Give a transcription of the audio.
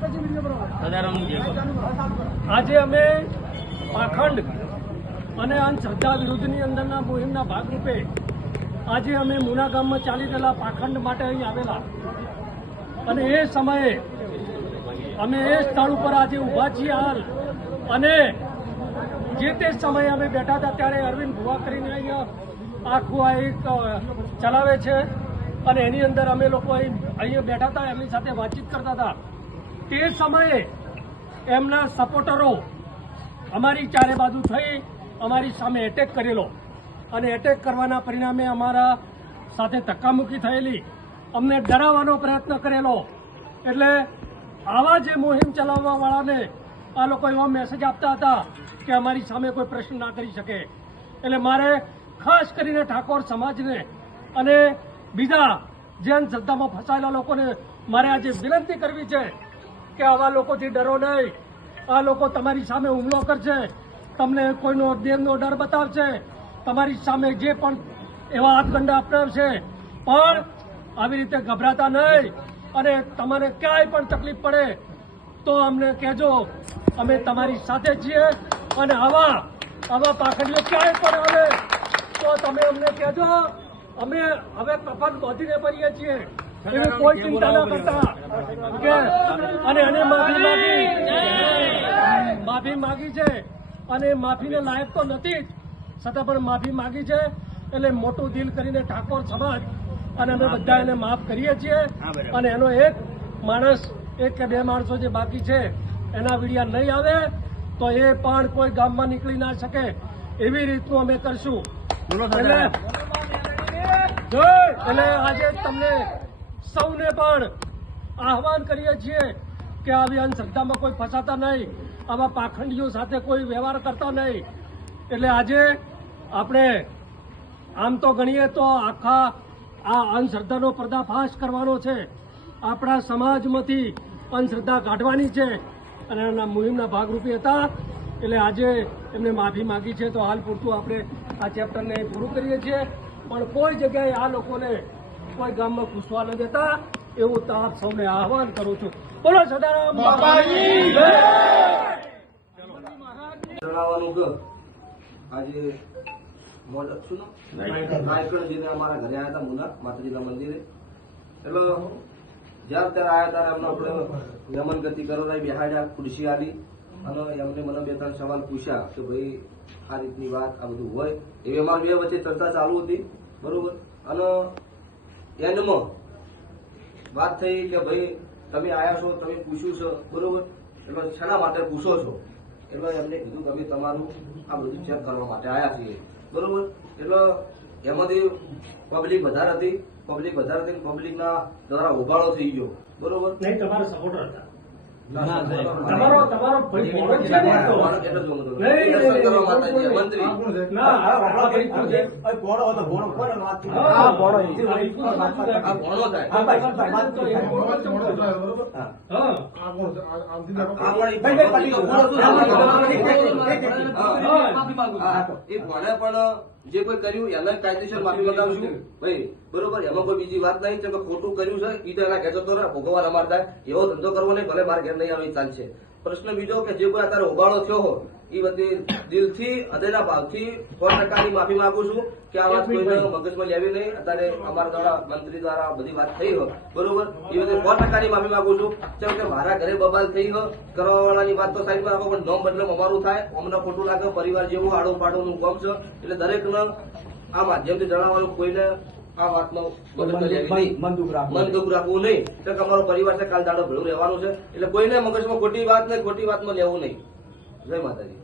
આજે અમે પાખંડ અને અંધશ્રદ્ધા વિરુદ્ધની અંદરના મુહિમના ભાગરૂપે આજે અમે મુના ગામમાં ચાલી રહેલા પાખંડ માટે અહીં આવેલા અને એ સમયે અમે એ સ્થળ ઉપર આજે ઊભા છીએ હાલ અને જે તે સમયે અમે બેઠા હતા ત્યારે અરવિંદ ભુવા કરીને અહીંયા આખું આ એક ચલાવે છે અને એની અંદર અમે લોકો અહીંયા બેઠા હતા એમની સાથે વાતચીત કરતા હતા તે સમયે એમના સપોર્ટરો અમારી ચારે બાજુ થઈ અમારી સામે એટેક કરેલો અને એટેક કરવાના પરિણામે અમારા સાથે ધક્કામુક્કી થયેલી અમને ડરાવવાનો પ્રયત્ન કરેલો એટલે આવા જે મુહિમ ચલાવવાવાળાને આ લોકો એવા મેસેજ આપતા હતા કે અમારી સામે કોઈ પ્રશ્ન ના કરી શકે એટલે મારે ખાસ કરીને ઠાકોર સમાજને અને બીજા જે અંધશ્રદ્ધામાં ફસાયેલા લોકોને મારે આજે વિનંતી કરવી છે કે આવા લોકોથી ડરો નહીં. આ લોકો તમારી સામે હુમલો કરશે, તમને કોઈનો દેહનો ડર બતાવશે, તમારી સામે જે પણ એવા હાથગંડા અપનાવશે, પણ આવી રીતે ગભરાતા નહીં અને તમારે ક્યાંય પણ તકલીફ પડે તો અમને કહેજો, અમે તમારી સાથે છીએ અને આવા પાખંડીઓ ક્યાંય પણ આવે તો તમે અમને કહેજો. અમે હવે કફન બાંધીને ભરીએ છીએ એવી કોઈ ચિંતા ના કરતા કે અને એને માફી માગી છે અને માફીને લાયક તો નથી જ છતાં પણ માફી માગી છે એટલે મોટું દિલ કરીને ઠાકોર સમાજ અને અમે બધા એને માફ કરીએ છીએ અને એનો એક માણસ એક કે બે માણસો જે બાકી છે એના વિડિયા નહીં આવે તો એ પણ કોઈ ગામમાં નીકળી ના શકે એવી રીતનું અમે કરશું. એટલે આજે તમને સૌને પણ આહવાન કરીએ છીએ કે આવી અંધશ્રદ્ધામાં કોઈ ફસાતા નહીં, આવા પાખંડીઓ સાથે કોઈ વ્યવહાર કરતા નહીં. એટલે આજે આપણે આમ તો ગણીએ તો આખા આ અંધશ્રદ્ધાનો પર્દાફાશ કરવાનો છે, આપણા સમાજમાંથી અંધશ્રદ્ધા કાઢવાની છે અને એના મુહિમના ભાગરૂપે હતા એટલે આજે એમને માફી માગી છે. તો હાલ પૂરતું આપણે આ ચેપ્ટરને પૂરું કરીએ છીએ પણ કોઈ જગ્યાએ આ લોકોને કોઈ ગામમાં ઘૂસવા ન દેતા એવું તો આપ સૌને આહવાન કરું છું. બોલો સદારામ બાપાની જય. જણાવવાનું કે આજે નાયકણજીને અમારા ઘરે આવ્યા હતા મુના માતાજીના મંદિરે. એટલે જ્યારે ત્યારે આવ્યા ત્યારે એમને આપણે નમન ગતિ કરાવી બેહાડ્યા, ખુરશી આલી અને એમને મને બે ત્રણ સવાલ પૂછ્યા કે ભાઈ આ રીતની વાત આ બધું હોય એવી અમારી બે વચ્ચે ચર્ચા ચાલુ હતી બરોબર. અને એન્ડમાં વાત થઈ કે ભાઈ તમે આવ્યા છો, તમે પૂછ્યું છે બરોબર, એટલે શેના માટે પૂછો છો? એટલે એમને કીધું કે અમે તમારું આ બધું ચેક કરવા માટે આવ્યા છીએ બરોબર. એટલે એમાંથી પબ્લિક વધારે હતી, પબ્લિકના દ્વારા ઉભાળો થઈ ગયો બરોબર. નહીં, તમારા સપોર્ટર હતા. તમારો ભાઈ મોડો છે ને તો મંત્રી ના આપણા ભાઈ કોણ છે? ભોળો હતો, ભોળો કોણ વાત કરી? હા, ભોળો. આ ભણો થાય એ ભણે પણ જે કોઈ કર્યું એને કાયદેસર માફી મંગાવશું ભાઈ બરોબર. એમાં કોઈ બીજી વાત નહીં છે કે ખોટું કર્યું છે એ તો એના ઘેર જતો રહે, ભોગવવા અમારે થાય એવો ધંધો કરવો નહીં, ભલે મારા ઘેર નહીં આવે ચાલશે. પ્રશ્ન બીજો કે જે કોઈ અત્યારે ઉબાળો થયો હોય એ બધી દિલથી હૃદયના ભાવથી 100% માફી માંગુ છું કે આ વાત કોઈને મગજમાં લેવી નહીં. અત્યારે અમારા દ્વારા મંત્રી દ્વારા બધી વાત થઈ હોય બરોબર, એ બધી 100% માફી માંગુ છું. કેમ કે મારા ઘરે બબાલ થઈ હોય, કરવાવાળાની વાત તો સાઈડ પર રાખો પણ નોમ બદલે અમારું થાય, અમને ખોટું લાગે, પરિવાર જેવું આડું પાડું કામ છે. એટલે દરેકને આ માધ્યમથી જણાવવાનું કોઈને આ વાતનો મન દુઃખ રાખવું નહીં. કે અમારો પરિવાર છે, કાલ દાડો ભેળું રહેવાનું છે. એટલે કોઈને મગજમાં ખોટી વાત નહીં, ખોટી વાતમાં લેવું નહીં. જય માતાજી.